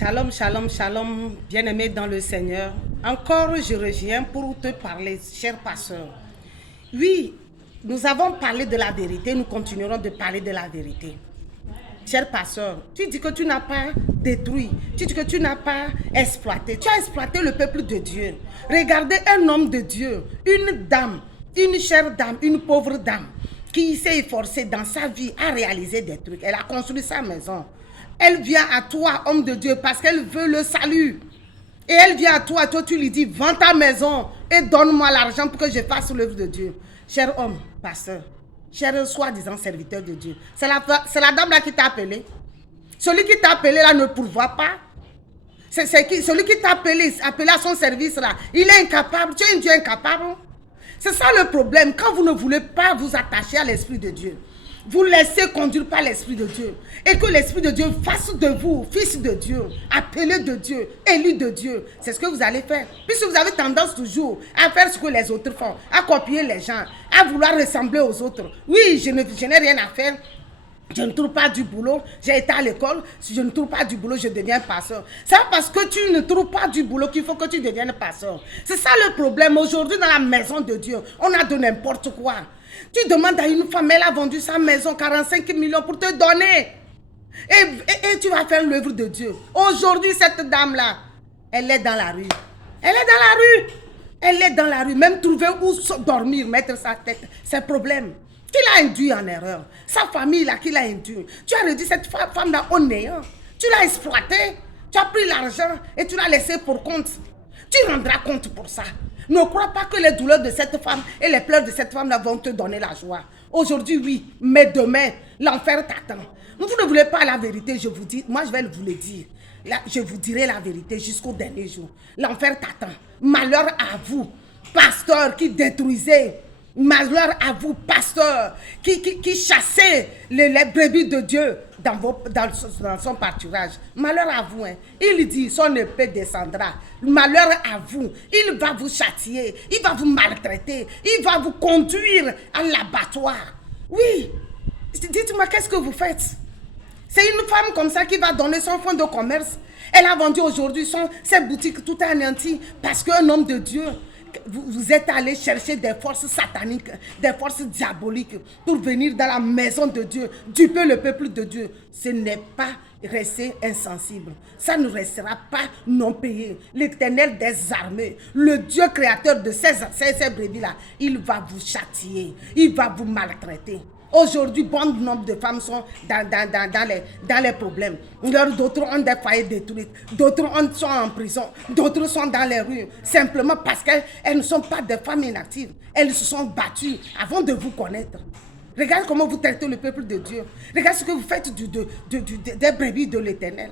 Shalom, shalom, shalom, bien-aimé dans le Seigneur. Encore, je reviens pour te parler, cher pasteur. Oui, nous avons parlé de la vérité, nous continuerons de parler de la vérité. Cher pasteur, tu dis que tu n'as pas détruit, tu dis que tu n'as pas exploité. Tu as exploité le peuple de Dieu. Regardez un homme de Dieu, une dame, une chère dame, une pauvre dame, qui s'est efforcée dans sa vie à réaliser des trucs. Elle a construit sa maison. Elle vient à toi, homme de Dieu, parce qu'elle veut le salut. Et elle vient à toi, tu lui dis, vends ta maison et donne-moi l'argent pour que je fasse l'œuvre de Dieu. Cher homme, pasteur, cher soi-disant serviteur de Dieu, c'est la dame là qui t'a appelé. Celui qui t'a appelé là ne pourvoit pas. Celui qui t'a appelé à son service là, il est incapable. Tu es un Dieu incapable. C'est ça le problème. Quand vous ne voulez pas vous attacher à l'Esprit de Dieu, vous laissez conduire par l'Esprit de Dieu. Et que l'Esprit de Dieu fasse de vous, fils de Dieu, appelé de Dieu, élu de Dieu. C'est ce que vous allez faire. Puisque vous avez tendance toujours à faire ce que les autres font, à copier les gens, à vouloir ressembler aux autres. Oui, je n'ai rien à faire. Je ne trouve pas du boulot. J'ai été à l'école. Si je ne trouve pas du boulot, je deviens pasteur. C'est parce que tu ne trouves pas du boulot qu'il faut que tu deviennes pasteur. C'est ça le problème. Aujourd'hui, dans la maison de Dieu, on a de n'importe quoi. Tu demandes à une femme, elle a vendu sa maison, 45 millions pour te donner. Et tu vas faire l'œuvre de Dieu. Aujourd'hui, cette dame-là, elle est dans la rue. Elle est dans la rue. Elle est dans la rue. Même trouver où dormir, mettre sa tête, c'est problème. Qui l'a induit en erreur? Sa famille là qui l'a induit. Tu as réduit cette femme là au néant. Tu l'as exploitée. Tu as pris l'argent et tu l'as laissé pour compte. Tu rendras compte pour ça. Ne crois pas que les douleurs de cette femme et les pleurs de cette femme là vont te donner la joie. Aujourd'hui oui, mais demain, l'enfer t'attend. Vous ne voulez pas la vérité, je vous dis. Moi je vais vous le dire. Là, je vous dirai la vérité jusqu'au dernier jour. L'enfer t'attend. Malheur à vous, pasteur qui détruisez. Malheur à vous, pasteur, qui chassez les brebis de Dieu dans son pâturage. Malheur à vous. Hein. Il dit, son épée descendra. Malheur à vous. Il va vous châtier. Il va vous maltraiter. Il va vous conduire à l'abattoir. Oui. Dites-moi, qu'est-ce que vous faites? C'est une femme comme ça qui va donner son fonds de commerce. Elle a vendu aujourd'hui ses boutiques tout anéanties parce qu'un homme de Dieu... Vous êtes allé chercher des forces sataniques, des forces diaboliques pour venir dans la maison de Dieu, duper le peuple de Dieu. Ce n'est pas rester insensible. Ça ne restera pas non payé. L'Éternel des armées, le Dieu créateur de ces brebis-là, il va vous châtier, il va vous maltraiter. Aujourd'hui, bon nombre de femmes sont dans les problèmes. D'autres ont des foyers détruits, d'autres sont en prison, d'autres sont dans les rues, simplement parce qu'elles ne sont pas des femmes inactives. Elles se sont battues avant de vous connaître. Regardez comment vous traitez le peuple de Dieu. Regardez ce que vous faites des brebis de l'Éternel.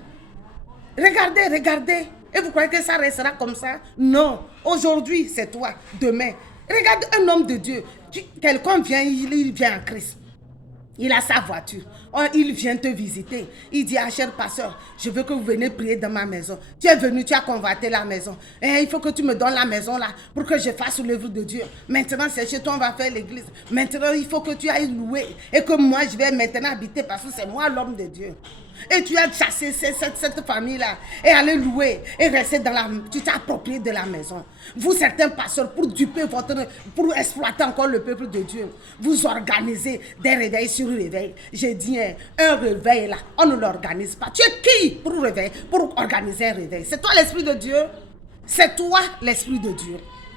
Regardez. Et vous croyez que ça restera comme ça? Non. Aujourd'hui, c'est toi. Demain. Regarde un homme de Dieu. Quelqu'un vient, il vient en Christ. Il a sa voiture. Il vient te visiter. Il dit, ah, cher pasteur, je veux que vous venez prier dans ma maison. Tu es venu, tu as convoité la maison. Et il faut que tu me donnes la maison là pour que je fasse l'œuvre de Dieu. Maintenant, c'est chez toi, on va faire l'église. Maintenant, il faut que tu ailles louer. Et que moi, je vais maintenant habiter parce que c'est moi l'homme de Dieu. Et tu as chassé cette famille-là et aller louer et rester dans la... Tu t'es approprié de la maison. Vous, certains pasteurs, pour duper pour exploiter encore le peuple de Dieu, vous organisez des réveils sur réveil. J'ai dit, un réveil là, on ne l'organise pas. Tu es qui pour organiser un réveil? C'est toi l'Esprit de Dieu? C'est toi l'Esprit de Dieu.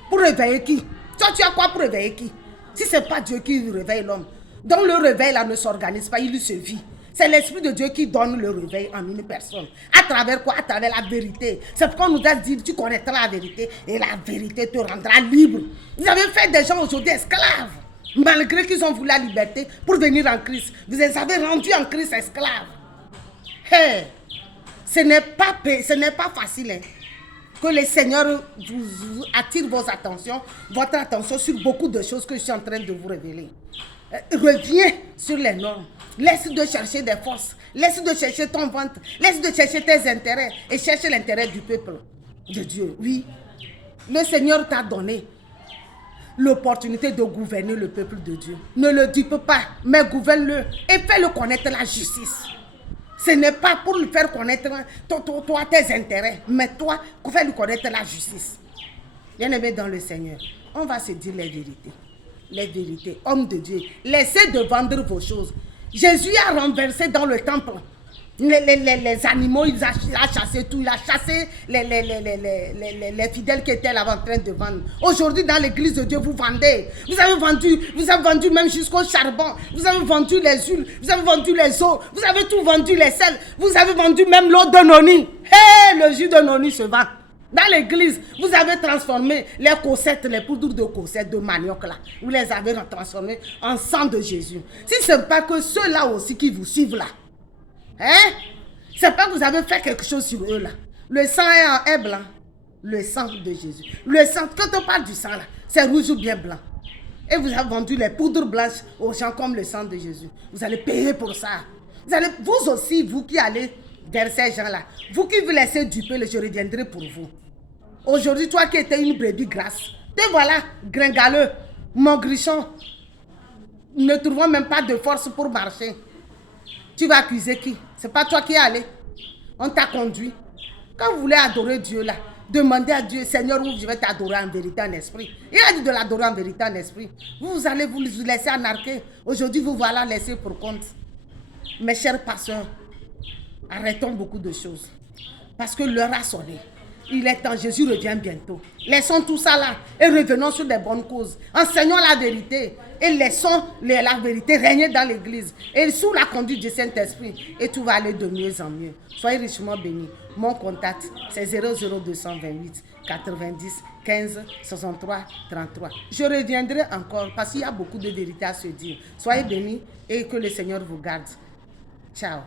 Pour réveiller qui? Toi, tu as quoi pour réveiller qui? Si ce n'est pas Dieu qui réveille l'homme. Donc le réveil là ne s'organise pas, il se vit. C'est l'Esprit de Dieu qui donne le réveil en une personne. À travers quoi? À travers la vérité. C'est pourquoi on nous a dit, tu connaîtras la vérité et la vérité te rendra libre. Vous avez fait des gens aujourd'hui esclaves, malgré qu'ils ont voulu la liberté pour venir en Christ. Vous les avez rendus en Christ esclaves. Hey, ce n'est pas facile. Hein, que le Seigneur vous attire votre attention sur beaucoup de choses que je suis en train de vous révéler. Reviens sur les normes. Laisse de chercher des forces. Laisse de chercher ton ventre. Laisse de chercher tes intérêts. Et cherche l'intérêt du peuple de Dieu. Oui. Le Seigneur t'a donné l'opportunité de gouverner le peuple de Dieu. Ne le dupe pas, mais gouverne-le. Et fais-le connaître la justice. Ce n'est pas pour lui faire connaître toi tes intérêts, mais toi, pour faire lui connaître la justice. Bien-aimé dans le Seigneur, on va se dire les vérités. Les vérités, homme de Dieu, laissez de vendre vos choses. Jésus a renversé dans le temple les animaux, il a chassé tout, il a chassé les fidèles qui étaient là en train de vendre. Aujourd'hui, dans l'église de Dieu, vous vendez. Vous avez vendu même jusqu'au charbon. Vous avez vendu les huiles, vous avez vendu les eaux, vous avez tout vendu, les sels. Vous avez vendu même l'eau de noni. Hey, le jus de noni se vend. Dans l'église, vous avez transformé les cossettes, les poudres de cossettes de manioc là. Vous les avez transformées en sang de Jésus. Si ce n'est pas que ceux-là aussi qui vous suivent là, hein? C'est pas que vous avez fait quelque chose sur eux là. Le sang est blanc. Le sang de Jésus. Le sang, quand on parle du sang là, c'est rouge ou bien blanc. Et vous avez vendu les poudres blanches aux gens comme le sang de Jésus. Vous allez payer pour ça. Vous aussi, vous qui allez vers ces gens-là, vous qui vous laissez duper, je reviendrai pour vous. Aujourd'hui, toi qui étais une brebis grasse, te voilà, gringaleux, mon grichon, ne trouvant même pas de force pour marcher. Tu vas accuser qui? C'est pas toi qui es allé. On t'a conduit. Quand vous voulez adorer Dieu là, demandez à Dieu, Seigneur, où je vais t'adorer en vérité, en esprit. Il a dit de l'adorer en vérité, en esprit. Vous allez vous laisser anarquer. Aujourd'hui, vous voilà laissé pour compte. Mes chers pasteurs, arrêtons beaucoup de choses. Parce que l'heure a sonné. Il est temps, Jésus revient bientôt. Laissons tout ça là et revenons sur des bonnes causes. Enseignons la vérité et laissons la vérité régner dans l'église. Et sous la conduite du Saint-Esprit, et tout va aller de mieux en mieux. Soyez richement bénis. Mon contact, c'est 00228 90 15 63 33. Je reviendrai encore parce qu'il y a beaucoup de vérité à se dire. Soyez bénis et que le Seigneur vous garde. Ciao.